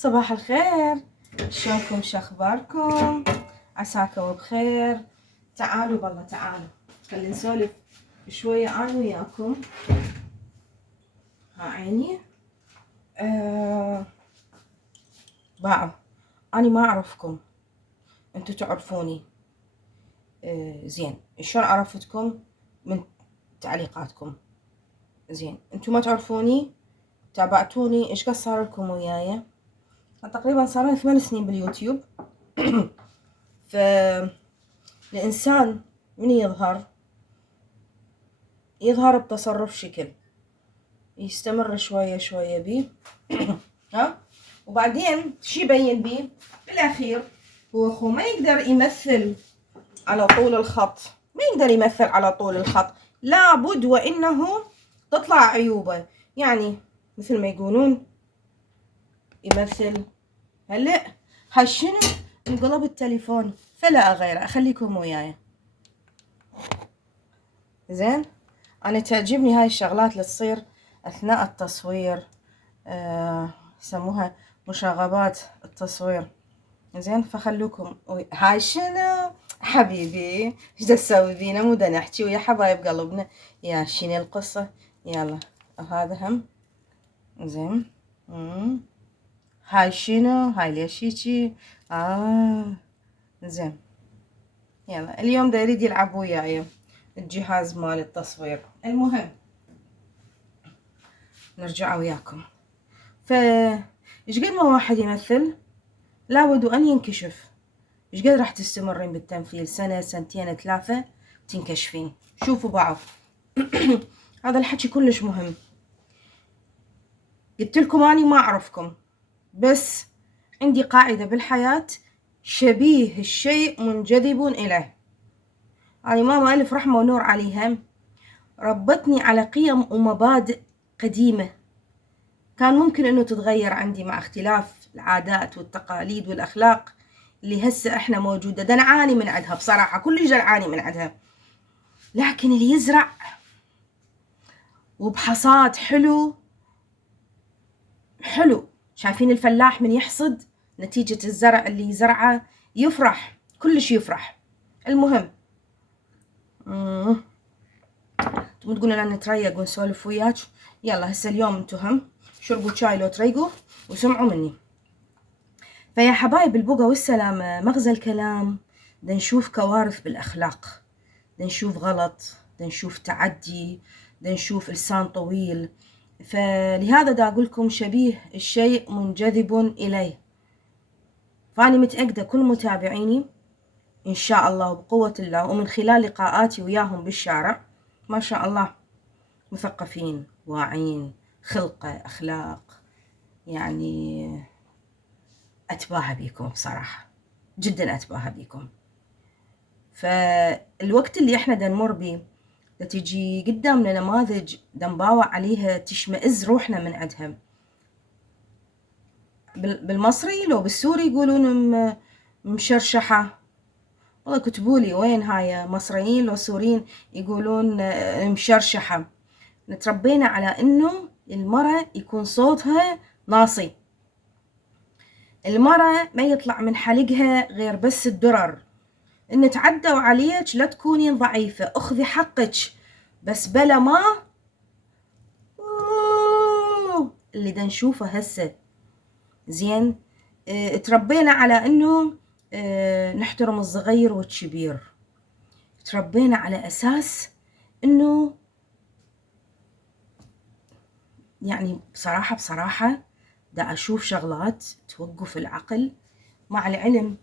صباح الخير، شلونكم؟ شخباركم؟ عساكم بخير. تعالوا بالله تعالوا خلينا نسولف شوية أنا وياكم. ها عيني. باعوا أنا ما أعرفكم، أنتوا تعرفوني. زين، شلون عرفتكم؟ من تعليقاتكم. زين، أنتوا ما تعرفوني، تابعتوني. إيش قد صار لكم وياي؟ تقريبا صار لي 8 سنين باليوتيوب. فالإنسان من يظهر بتصرف شكل، يستمر شوية شوية بيه ها، وبعدين شي يبين بيه بالأخير. هو أخو ما يقدر يمثل على طول الخط، ما يقدر يمثل على طول الخط، لابد وإنه تطلع عيوبه. يعني مثل ما يقولون يمثل. هلأ هاي شنو؟ انقلب التليفون فلا أغيره، أخليكم وياي. زين، أنا تعجبني هاي الشغلات اللي تصير أثناء التصوير، يسموها مشاغبات التصوير. زين، فخلوكم هاي شنو حبيبي؟ ايش دا تسوي بينا؟ مو دا نحكي ويا حبايب قلبنا؟ يا شنو القصة؟ يلا هذا هم. زين، هاي شنو؟ هاي ليش هيجي؟ زين، يلا اليوم دا يريد يلعب وياي الجهاز مال التصوير. المهم نرجع وياكم. ايش قد ما واحد يمثل لابد أن ينكشف. ايش قد راح تستمرين بالتمثيل؟ سنة، سنتين، 3 تنكشفين. شوفوا بعض. هذا الحكي كلش مهم. قلت لكم أني ما أعرفكم، بس عندي قاعدة بالحياة: شبيه الشيء منجذب إليه. يعني ماما ألف رحمة ونور عليها ربتني على قيم ومبادئ قديمة، كان ممكن انه تتغير عندي مع اختلاف العادات والتقاليد والاخلاق اللي هسه احنا موجودة. ده نعاني من عندها بصراحة، كلش نعاني من عندها. لكن اللي يزرع وبحصاد حلو حلو. شايفين الفلاح من يحصد نتيجة الزرع اللي يزرعه يفرح، كلش يفرح. المهم تقوم تقولون أنا نتريق ونسولف وياك. يلا هسه اليوم انتو هم شربوا شاي لو تريقوا وسمعوا مني. فيا حبايب البقى والسلامة، مغزى الكلام دا نشوف كوارث بالأخلاق، دا نشوف غلط، دا نشوف تعدي، دا نشوف لسان طويل. فلهذا دا أقولكم شبيه الشيء منجذب إليه. فأني متأكدة كل متابعيني إن شاء الله وبقوة الله ومن خلال لقاءاتي وياهم بالشارع ما شاء الله مثقفين، واعين، خلقة، أخلاق. يعني أتباهى بيكم بصراحة، جدا أتباهى بيكم. فالوقت اللي احنا دا نمر بيه دا تجي قدامنا نماذج دا نباوع عليها تشمئز روحنا من عندها. بالمصري لو بالسوري يقولون مشرشحة. والله كتبولي وين هاي مصريين لو سوريين يقولون مشرشحة. نتربينا على انه المرأة يكون صوتها ناصي، المرأة ما يطلع من حلقها غير بس الدرر. ان تعدوا عليك لا تكونين ضعيفة، اخذي حقك، بس بلا ما اللي دا نشوفه هسه. زين، تربينا على انه نحترم الصغير والكبير، تربينا على اساس انه يعني بصراحة دا اشوف شغلات توقف العقل. مع العلم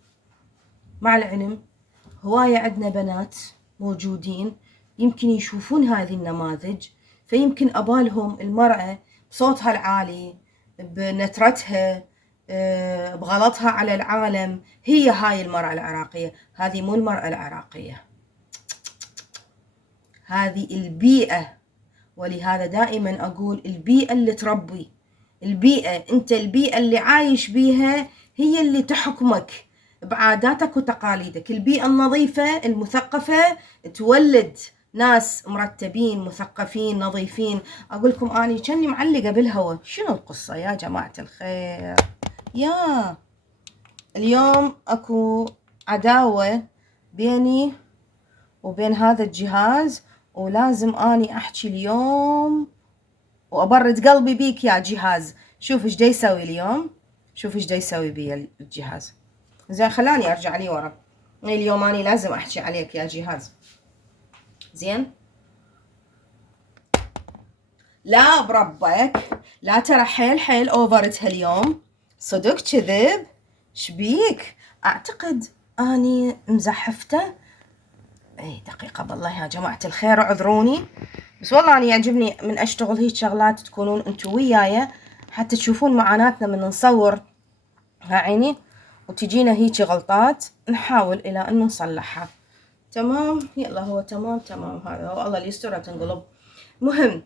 هواية عندنا بنات موجودين يمكن يشوفون هذه النماذج، فيمكن أبالهم المرأة بصوتها العالي، بنترتها، بغلطها على العالم، هي هاي المرأة العراقية. هذه مو المرأة العراقية، هذه البيئة. ولهذا دائما أقول البيئة اللي تربي، أنت البيئة اللي عايش بيها هي اللي تحكمك بعاداتك وتقاليدك. البيئة النظيفة المثقفة تولد ناس مرتبين مثقفين نظيفين. أقولكم أني كني معلقة بالهواء. شنو القصة يا جماعة الخير؟ يا اليوم اكو عداوة بيني وبين هذا الجهاز، ولازم اني احكي اليوم وابرد قلبي بيك يا جهاز. شوف ايش دا يسوي اليوم، شوف ايش دا يسوي بي الجهاز. زين خلاني ارجع لي ورا. اليوم اني لازم احكي عليك يا جهاز. زين لا بربك، لا ترى حيل حيل اوفرت هاليوم، صدق كذب. شبيك؟ اعتقد اني مزحفته. اي دقيقة بالله يا جماعة الخير اعذروني، بس والله أنا يعجبني من أشتغل هيك شغلات تكونون أنتو وياي حتى تشوفون معاناتنا من نصور عيني، وتجينا هيك غلطات نحاول إلى أن نصلحها. تمام يلا هو تمام هذا هو، الله اللي يستر تنقلب. مهم،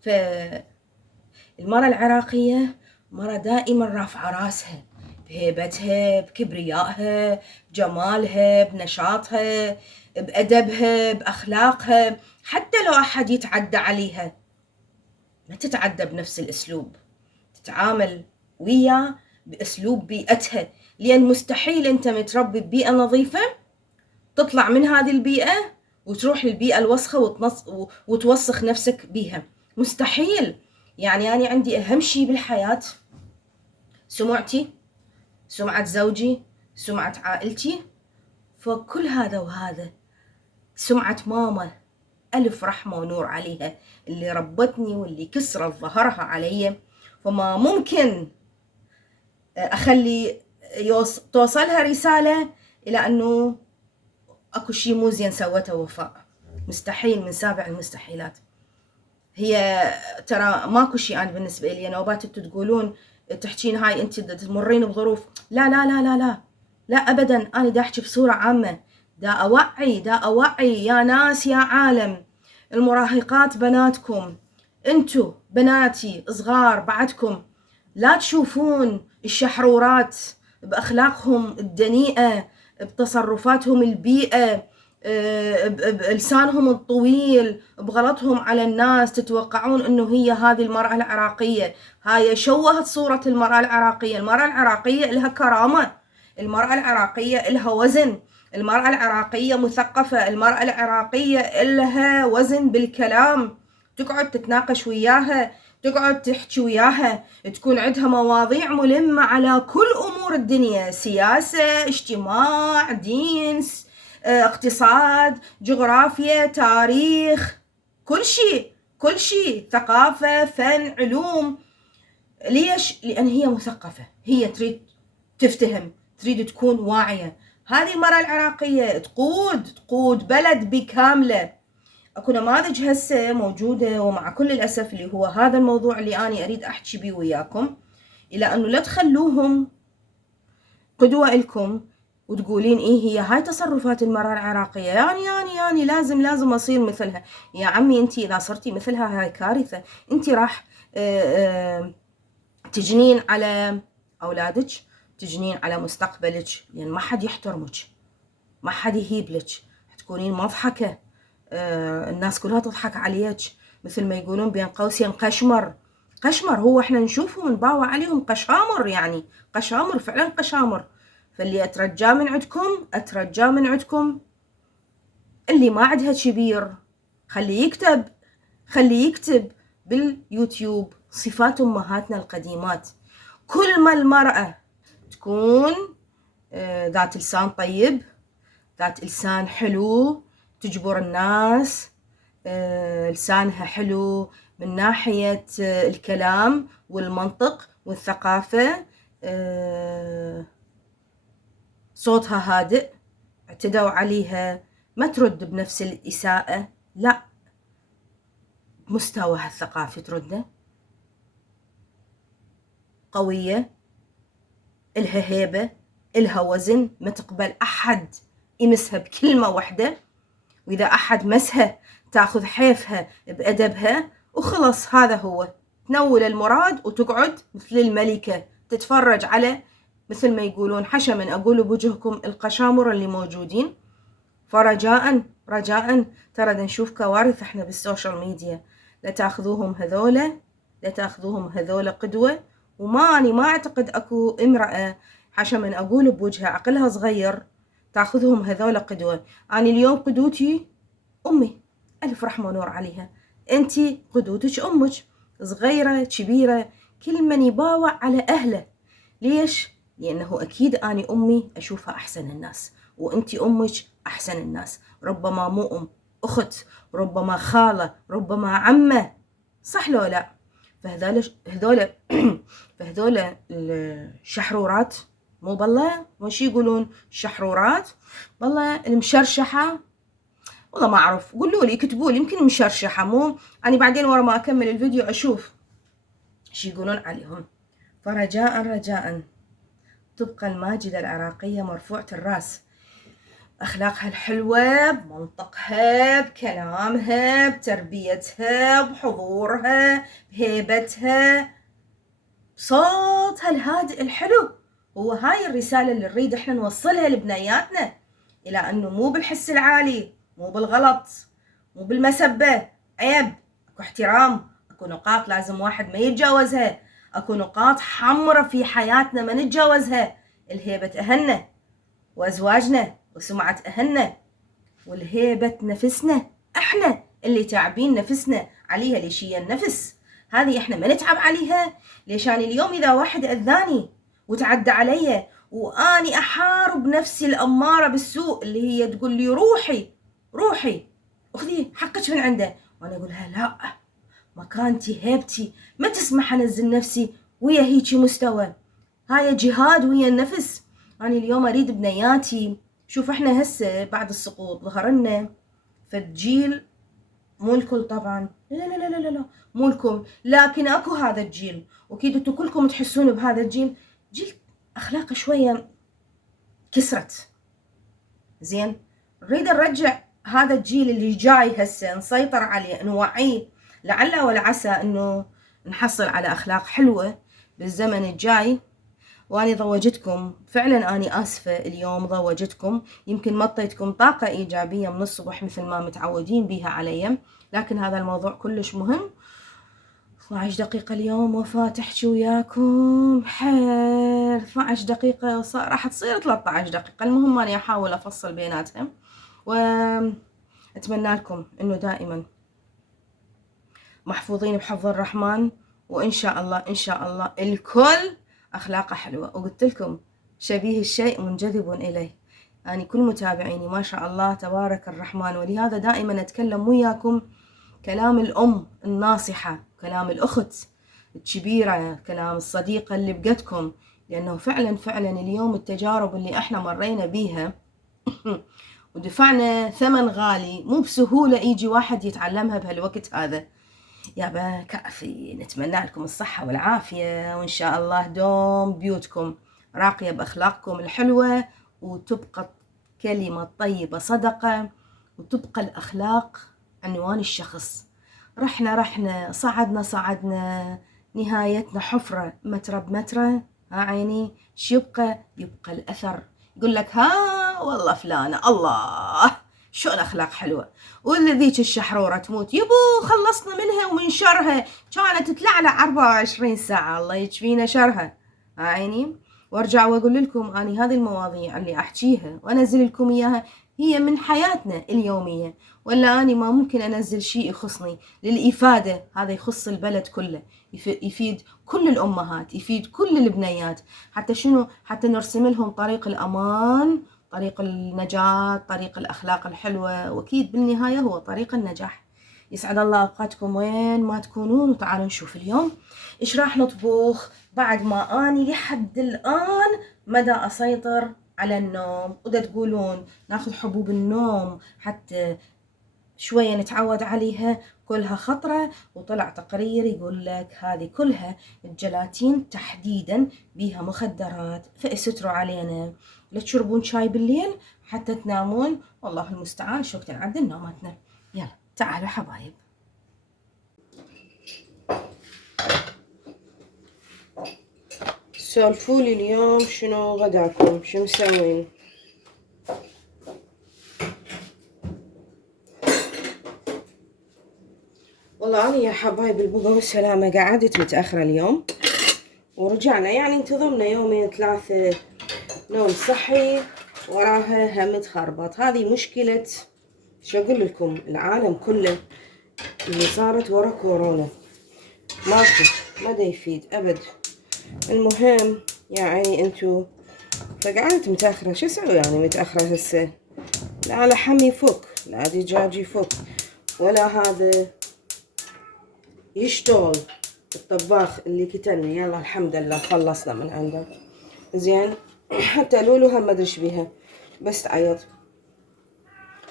فالمرأة العراقية مرة دائما رافعة راسها بهيبتها، بكبريائها، بجمالها، بنشاطها، بأدبها، بأخلاقها. حتى لو أحد يتعدى عليها ما تتعدى بنفس الأسلوب، تتعامل وياه بأسلوب بيئتها، لأن مستحيل أنت متربي ببيئة نظيفة تطلع من هذه البيئة وتروح للبيئة الوسخة وتوسخ نفسك بيها، مستحيل. يعني أنا عندي أهم شيء بالحياة سمعتي، سمعة زوجي، سمعة عائلتي، فكل هذا وهذا سمعة ماما ألف رحمة ونور عليها اللي ربتني واللي كسرت ظهرها علي. فما ممكن أخلي توصلها رسالة إلى أنه أكو شي مو زين سوته وفاء، مستحيل من سابع المستحيلات. هي ترى ماكو شي أنا بالنسبة لي نوبات انتو تقولون تحكين هاي انت تمرين بظروف، لا لا لا لا لا لا أبدا. أنا دا أحكي بصورة عامة، دا أوعي يا ناس يا عالم. المراهقات بناتكم، انتو بناتي صغار بعدكم، لا تشوفون الشحرورات بأخلاقهم الدنيئة، بتصرفاتهم البيئة، بلسانهم الطويل، بغلطهم على الناس، تتوقعون انه هي هذه المرأة العراقية. هاي شوهت صورة المرأة العراقية. المرأة العراقية لها كرامة، المرأة العراقية لها وزن، المرأة العراقية مثقفة، المرأة العراقية لها وزن بالكلام، تقعد تتناقش وياها، تقعد تحكي وياها، تكون عندها مواضيع ملمة على كل أمور الدنيا، سياسة، اجتماع، دين، اقتصاد، جغرافيا، تاريخ، كل شيء، ثقافة، فن، علوم. ليش؟ لأن هي مثقفة، هي تريد تفتهم، تريد تكون واعية. هذه المرأة العراقية تقود بلد بكاملة. اكو نماذج هسه موجودة، ومع كل الأسف اللي هو هذا الموضوع اللي أنا أريد أحكي بيه وياكم، إلى أنه لا تخلوهم قدوة إلكم وتقولين إيه هي هاي تصرفات المرأة العراقية، يعني لازم أصير مثلها. يا عمي أنتي إذا صرتي مثلها هاي كارثة. أنتي راح تجنين على أولادك، تجنين على مستقبلك، لأن ما حد يحترمك، ما حد يهيب لك، تكونين مضحكة، الناس كلها تضحك عليك، مثل ما يقولون بين قوسين قشمر. هو احنا نشوفهم ونباوع عليهم قشامر، يعني قشامر فعلا قشامر. فاللي اترجاه من عندكم اللي ما عندها كبير خلي يكتب باليوتيوب صفات امهاتنا القديمات. كل ما المرأة تكون ذات لسان طيب، ذات لسان حلو، تجبر الناس، لسانها حلو من ناحية الكلام والمنطق والثقافة، صوتها هادئ، اعتدوا عليها ما ترد بنفس الإساءة، لا، بمستواها الثقافي ترده، قوية، إلها هيبة، إلها وزن، ما تقبل أحد يمسها بكلمة واحدة، وإذا أحد مسها تاخذ حيفها بأدبها وخلص. هذا هو، تنول المراد وتقعد مثل الملكة تتفرج على، مثل ما يقولون حشما أقول بوجهكم القشامر اللي موجودين. فرجاء ترى نشوف كوارث احنا بالسوشيال ميديا. لا تاخذوهم هذولا قدوة، أني ما أعتقد أكو امرأة حاشا من أقول بوجهها عقلها صغير تاخذهم هذول قدوة. أنا اليوم قدوتي أمي، ألف رحمة ونور عليها. أنتي قدوتك أمك، صغيرة كبيرة كل من يباوع على أهله. ليش؟ لأنه أكيد أني أمي أشوفها أحسن الناس، وأنتي أمك أحسن الناس. ربما مو أم، أخت، ربما خالة، ربما عمة، صح لو لا؟ فهذول الشحرورات، مو بالله وش يقولون الشحرورات، بالله المشرشحة، والله ما أعرف، قولوا لي اكتبوا لي، يمكن مشرشحة مو. أنا بعدين ورا ما أكمل الفيديو أشوف ايش يقولون عليهم. فرجاء رجاء تبقى الماجدة العراقية مرفوعة الراس، أخلاقها الحلوة، بمنطقها، بكلامها، بتربيتها، بحضورها، بهيبتها، بصوتها الهادئ الحلو. هو هاي الرسالة اللي نريد احنا نوصلها لبنياتنا، إلى أنه مو بالحس العالي، مو بالغلط، مو بالمسبة، عيب، أكو احترام، أكو نقاط لازم واحد ما يتجاوزها، أكو نقاط حمرة في حياتنا ما نتجاوزها. الهيبة أهلنا، وأزواجنا، وسمعة أهلنا، والهيبة نفسنا، احنا اللي تعبين نفسنا عليها. ليش هي النفس هذه احنا ما نتعب عليها؟ ليش أنا اليوم إذا واحد أذاني وتعدى علي وأني أحارب نفسي الأمارة بالسوء اللي هي تقول لي روحي روحي أخذي حقك من عنده، وأنا أقولها لا، مكانتي هيبتي ما تسمح أنزل نفسي ويا هيجي مستوى. هاي جهاد ويا النفس. أنا اليوم أريد بنياتي، شوف احنا هسه بعد السقوط ظهر لنا فالجيل، مو الكل طبعا، لا لا لا لا لا مو الكل، لكن اكو هذا الجيل، واكيد انتم كلكم تحسون بهذا الجيل، جيل اخلاقه شويه كسرت. زين، نريد نرجع هذا الجيل اللي جاي هسه، نسيطر عليه، نوعيه، لعل ولعسى انه نحصل على اخلاق حلوه بالزمن الجاي. واني ضوجتكم فعلا، اني اسفه اليوم ضوجتكم، يمكن ما اعطيتكم طاقه ايجابيه من الصبح مثل ما متعودين بيها علي، لكن هذا الموضوع كلش مهم. 12 دقيقه اليوم وفاة تحكي وياكم حيل، 12 دقيقه راح تصير 13 دقيقه، المهم اني احاول افصل بيناتهم. واتمنى لكم انه دائما محفوظين بحفظ الرحمن، وإن شاء الله إن شاء الله الكل أخلاقه حلوة. وقلت لكم شبيه الشيء منجذب إليه، يعني كل متابعيني ما شاء الله تبارك الرحمن، ولهذا دائما أتكلم وياكم كلام الأم الناصحة، كلام الأخت الكبيرة، كلام الصديقة اللي بقتكم، لأنه فعلا فعلا اليوم التجارب اللي احنا مرينا بيها ودفعنا ثمن غالي، مو بسهولة يجي واحد يتعلمها بهالوقت هذا. يابا كافي، نتمنى لكم الصحة والعافية، وإن شاء الله دوم بيوتكم راقية بأخلاقكم الحلوة، وتبقى كلمة طيبة صدقة، وتبقى الأخلاق عنوان الشخص. رحنا صعدنا، نهايتنا حفرة متر بمتر، ها عيني يبقى الأثر، يقول لك ها والله فلانة الله شو الأخلاق حلوة. والذيك الشحرورة تموت، يبو خلصنا منها ومن شرها، كانت تلعلع 24 ساعة، الله يكفينا شرها، عيني. وارجع واقول لكم اني هذه المواضيع اللي احكيها وانزل لكم اياها هي من حياتنا اليومية، ولا اني ما ممكن انزل شيء يخصني للإفادة، هذا يخص البلد كله، يفيد كل الأمهات، يفيد كل البنيات، حتى شنو، حتى نرسم لهم طريق الأمان، طريق النجاة، طريق الأخلاق الحلوة، وأكيد بالنهاية هو طريق النجاح. يسعد الله أوقاتكم وين ما تكونون. وتعالوا نشوف اليوم إيش راح نطبخ بعد ما أني لحد الآن مدى أسيطر على النوم. ودا تقولون ناخذ حبوب النوم حتى شوية نتعود عليها، كلها خطرة، وطلع تقرير يقول لك هذه كلها الجلاتين تحديدا بيها مخدرات، فاستروا علينا، لا تشربون شاي بالليل حتى تنامون، والله المستعان شو وقت نعدل نوماتنا. يلا تعالوا حبايب. سولفولي اليوم شنو غداكم، شو مسوين؟ والله أنا يا حبايب البقى والسلامة قعدت متأخرة اليوم، ورجعنا، يعني انتظمنا يومين 3 نوم صحي وراها هم تخربط. هذه مشكلة شو اقول لكم العالم كله اللي صارت ورا كورونا، ماكو ما دا يفيد ابد. المهم يا عيني انتو فقعدت متأخرة، شو اسوي يعني متأخرة هسه؟ لا لحم يفك، لا دجاج يفك، ولا هذا يشتغل الطباخ اللي كتلني. يلا الحمد لله خلصنا من عنده. زين حتى لولو هم ما ادري ايش بيها بس تعيط.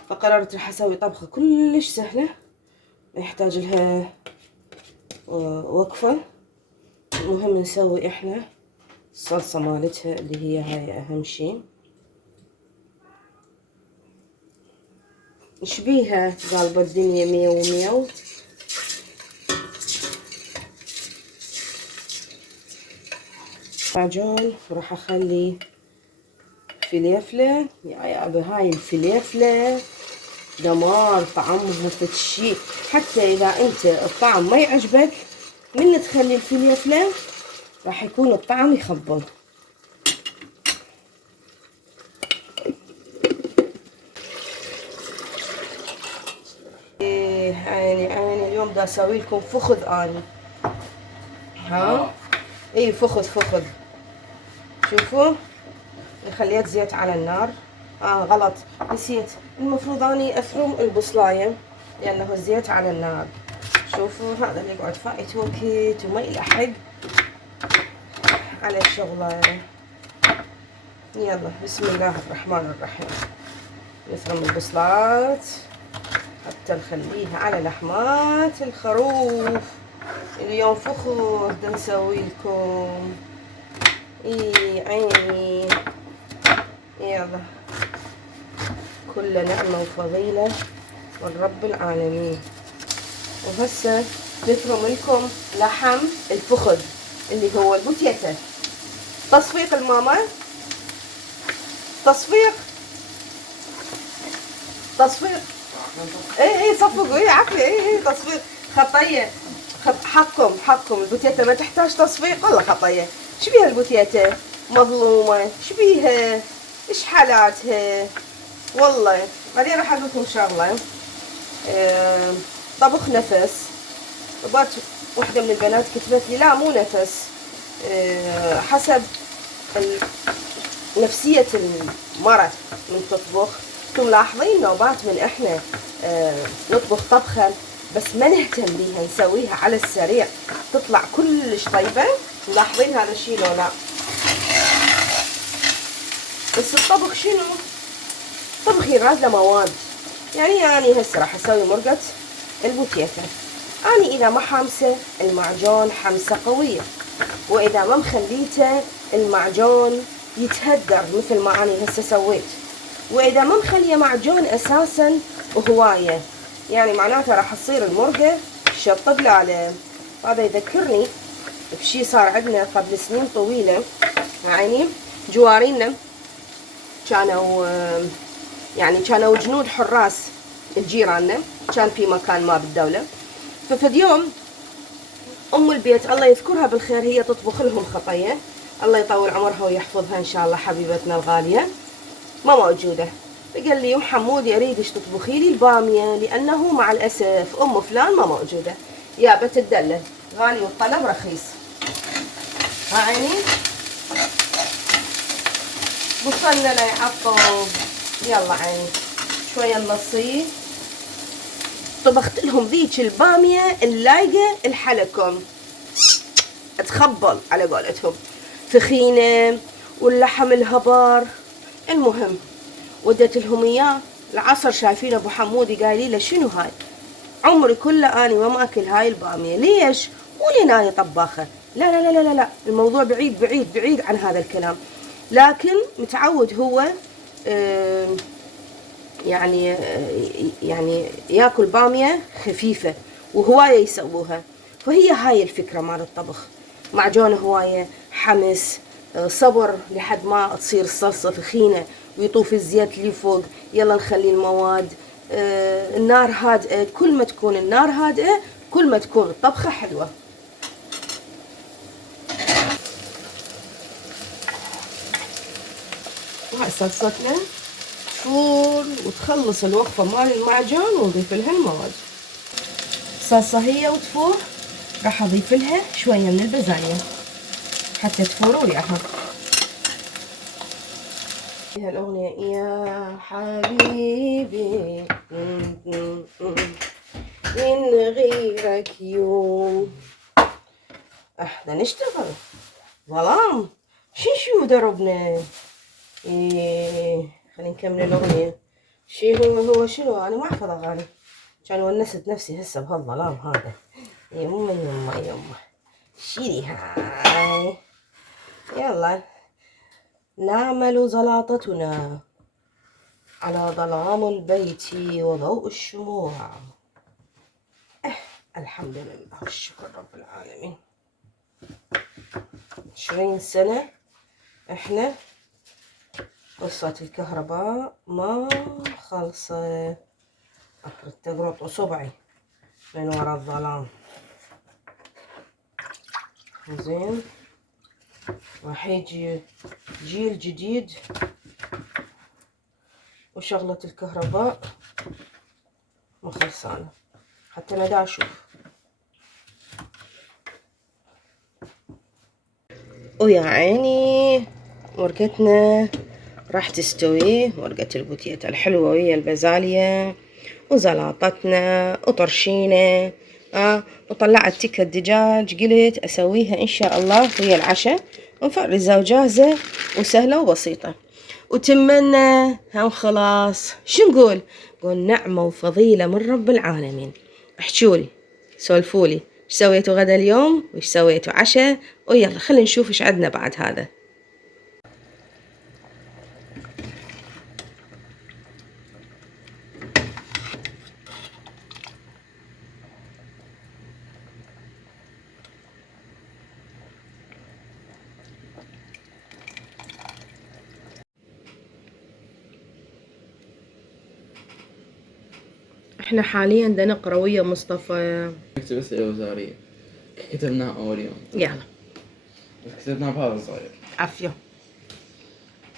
فقررت راح اسوي طبخة كلش سهلة يحتاج لها وقفة. المهم نسوي احنا الصلصة مالتها اللي هي هاي اهم شي. ايش بيها قالبة الدنيا 100 و100. معجون وراح اخلي فليفلة. يا ابي هاي الفليفلة دمار طعمها فتشي. حتى اذا انت الطعم ما يعجبك من تخلي الفليفلة راح يكون الطعم يخبل. ايه عيني اليوم دا اسوي لكم فخذ اني. ها ايه فخذ شوفوا. خليت زيت على النار. غلط نسيت، المفروض اني افرم البصلايه لانه الزيت على النار. شوفوا هذا اللي يقعد فايت وقت وما يلحق على الشغله. يلا بسم الله الرحمن الرحيم. نفرم البصلات حتى نخليها على لحمات الخروف. اليوم فخور بدنا نسوي لكم. اي عيني يلا كل نعمة وفضيلة من رب العالمين. وهسه نفرم لكم لحم الفخذ اللي هو البوتيتا. تصفيق الماما، تصفيق اي صفقوا اي عقلي اي تصفيق. خطية حقكم البوتيتا ما تحتاج تصفيق والله خطية. ايش بيها البوتيتا مظلومة؟ ايش بيها؟ ايش حالاتها؟ والله بعدين راح اقول لكم شغلة. طبخ نفس. بات واحدة من البنات كتبت لي لا مو نفس، حسب نفسية المرة من تطبخ. انتم ملاحظين نوبات من احنا نطبخ طبخة بس ما نهتم بيها نسويها على السريع تطلع كلش طيبة. ملاحظين هذا الشيء لو لا؟ بس الطبخ شنو؟ طبخ يراد له مواد. يعني أنا هسه راح اسوي مرقة البوتيتا. أنا إذا ما حامسة المعجون حمسة قوية، وإذا ما مخليته المعجون يتهدر مثل ما أنا هسه سويت، وإذا ما مخليه معجون أساسا هواية يعني معناته راح تصير المرقة شط بلالة. هذا يذكرني بشي صار عندنا قبل سنين طويلة. يعني جوارينا كانوا جنود حراس الجيراننا، كان في مكان ما بالدولة. ففي يوم ام البيت الله يذكرها بالخير هي تطبخ لهم خطية، الله يطول عمرها ويحفظها ان شاء الله حبيبتنا الغالية، ما موجودة. فقال لي ام حمود اريدش تطبخي لي البامية لانه مع الاسف ام فلان ما موجودة. يا بت الدلة غالي والطلب رخيص. ها عيني وصلنا لا يعقب. يلا عيني شوية نصيه. طبخت لهم ذيك البامية اللايقة الحلكم تخبل على قولتهم، ثخينة واللحم الهبار. المهم وديت لهم اياه العصر. شايفين ابو حمودي قايلين له شنو هاي؟ عمري كله اني ما ماكل هاي البامية. ليش؟ مو لين اني طباخة، لا لا لا لا لا، الموضوع بعيد بعيد بعيد عن هذا الكلام. لكن متعود هو يعني ياكل بامية خفيفة وهواية يسووها. فهي هاي الفكرة مال الطبخ. معجون هواية، حمس، صبر لحد ما تصير الصلصة ثخينة ويطوف الزيت اللي فوق. يلا نخلي المواد النار هادئة. كل ما تكون النار هادئة كل ما تكون الطبخة حلوة. وهاي صلصتنا تفور وتخلص الوقفة مال المعجون ونضيف لها المواد. صلصة هي وتفور راح اضيف لها شوية من البازاليا حتى تفور وياها. الأغنية يا حبيبي من غيرك يوم. احنا نشتغل ظلام شو دربنا. خلينا نكمل الأغنية. شي هو شنو أنا ما أحفظ أغاني كان ونست نفسي هسه بهالظلام هذا. يما شيلي هاي. يلا نعمل زلاطتنا على ظلام البيت وضوء الشموع. الحمد لله والشكر رب العالمين. 20 سنة احنا قصة الكهرباء ما خلصت. أفرد تقرط أصبعي من وراء الظلام. زين راح يجي جيل جديد وشغلة الكهرباء ما خلصانة حتى أنا دا أشوف. ويا عيني ورقتنا راح تستوي، ورقة البوتية الحلوة ويا البازاليا وزلاطتنا وطرشينة. وطلعت تكة دجاج قلت أسويها إن شاء الله ويا العشاء مفرزة وجاهزة وسهلة وبسيطة. وتمنى هم خلاص شو نقول؟ نقول نعمة وفضيلة من رب العالمين. احجولي سولفولي ايش سويتوا غدا اليوم وايش سويتوا عشاء، ويلا خلينا نشوف ايش عندنا بعد هذا. احنا حاليا بدنا نقرا ويا مصطفى. نكتب اسئله وزاريه كتبناها اول يوم. يلا بس كتبناها بهذا صغير. عافيه.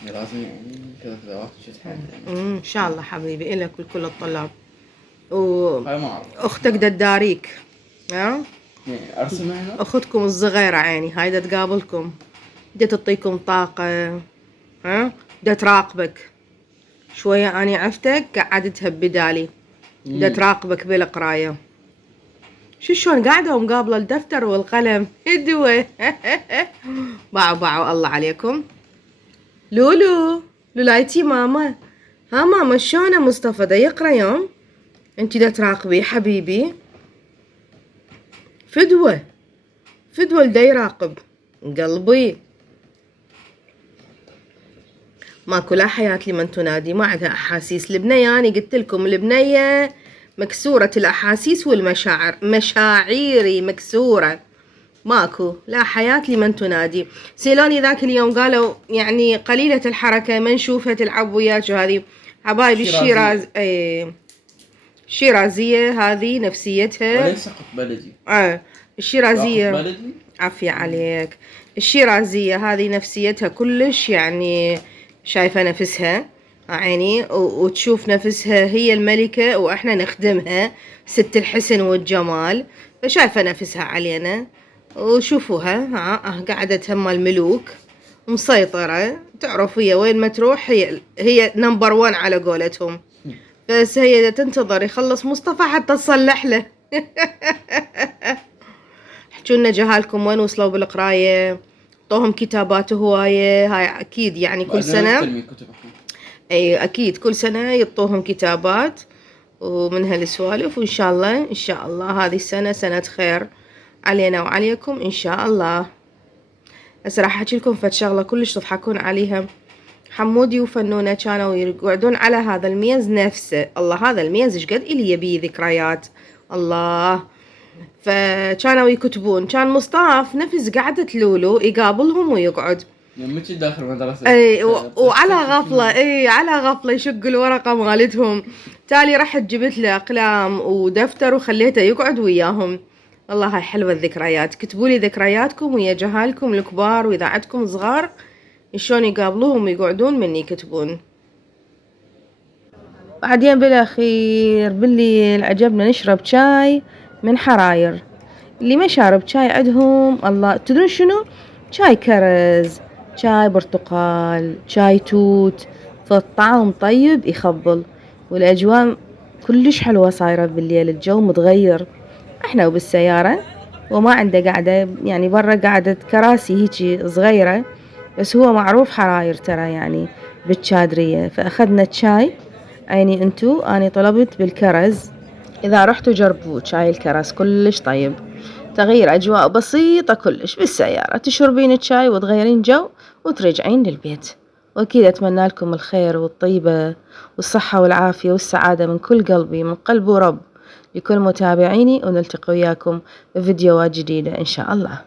لازم يعني كذا خذوات شو تحل. ان شاء الله حبيبي الك ولكل الطلاب. هاي ما اعرف. اختك دداريك ها؟ ارسمها هنا. اختكم الصغيره عيني هاي دا تقابلكم، دا تعطيكم طاقه، ها؟ دا تراقبك شويه. اني عفتك قعدتها ببدالي دا تراقبك بالقرايه. شو شلون قاعده ومقابله الدفتر والقلم يدوي. باعوا الله عليكم. لولو لولايتي ماما. ها ماما شلونه مصطفى دا يقرا يوم؟ انتي دا تراقبي حبيبي. فدوة دا يراقب قلبي. ماكو لا حياة لمن تنادي، ما عندها احاسيس البنية. يعني قلت لكم البنية مكسورة الاحاسيس والمشاعر، مشاعيري مكسورة، ماكو لا حياة لمن تنادي. سيلوني ذاك اليوم قالوا يعني قليلة الحركة ما نشوفها تلعب وياك. هذه حبايبي الشيرازية هذه نفسيتها. وليس سقط بلدي. الشيرازية بلدي. عافية عليك. الشيرازية هذه نفسيتها كلش يعني شايفة نفسها عيني وتشوف نفسها هي الملكة وإحنا نخدمها ست الحسن والجمال، فشايفة نفسها علينا. وشوفوها قاعدة تهم الملوك مسيطرة، تعرف هي وين ما تروح هي نمبر 1 على قولتهم. بس هي تنتظر يخلص مصطفى حتى تصلح له. احجولنا جهالكم وين وصلوا بالقراية، طوهم كتابات هواية. هاي اكيد يعني كل سنة اي اكيد كل سنة يطوهم كتابات ومن هالسوالف. وان شاء الله هذه السنة سنة خير علينا وعليكم ان شاء الله. هسه راح احكي لكم فد شغلة كلش تضحكون عليها. حمودي وفنونة كانوا يقعدون على هذا الميز نفسه. الله هذا الميز ايش قد الي يبي ذكريات الله. فكانوا يكتبون، كان مصطفى نفس قعدة لولو يقابلهم ويقعد يمتي داخل مدرسة. اي وعلى غفلة على غفلة يشق الورقة مالتهم. تالي رحت جبت له اقلام ودفتر وخليته يقعد وياهم. والله هاي حلوة الذكريات. كتبوا لي ذكرياتكم ويا جهالكم الكبار واذا عندكم صغار شلون يقابلوهم ويقعدون مني يكتبون. بعدين بالأخير بالليل عجبنا نشرب شاي من حراير. اللي ما شارب شاي عندهم الله، تدرون شنو؟ شاي كرز، شاي برتقال، شاي توت، فالطعم طيب يخبل، والأجواء كلش حلوة صايرة بالليل، الجو متغير. احنا وبالسيارة وما عنده قاعدة، يعني برا قاعدة كراسي هيجي صغيرة، بس هو معروف حراير ترى يعني بالشادرية. فأخذنا الشاي، عيني انتو اني طلبت بالكرز. اذا رحتوا جربوا شاي الكرز كلش طيب، تغيير اجواء بسيطة كلش بالسيارة، تشربين الشاي وتغيرين جو وترجعين للبيت. واكيد اتمنى لكم الخير والطيبة والصحة والعافية والسعادة من كل قلبي، من قلب ورب، لكل متابعيني، ونلتقي وياكم بفيديوهات جديدة ان شاء الله.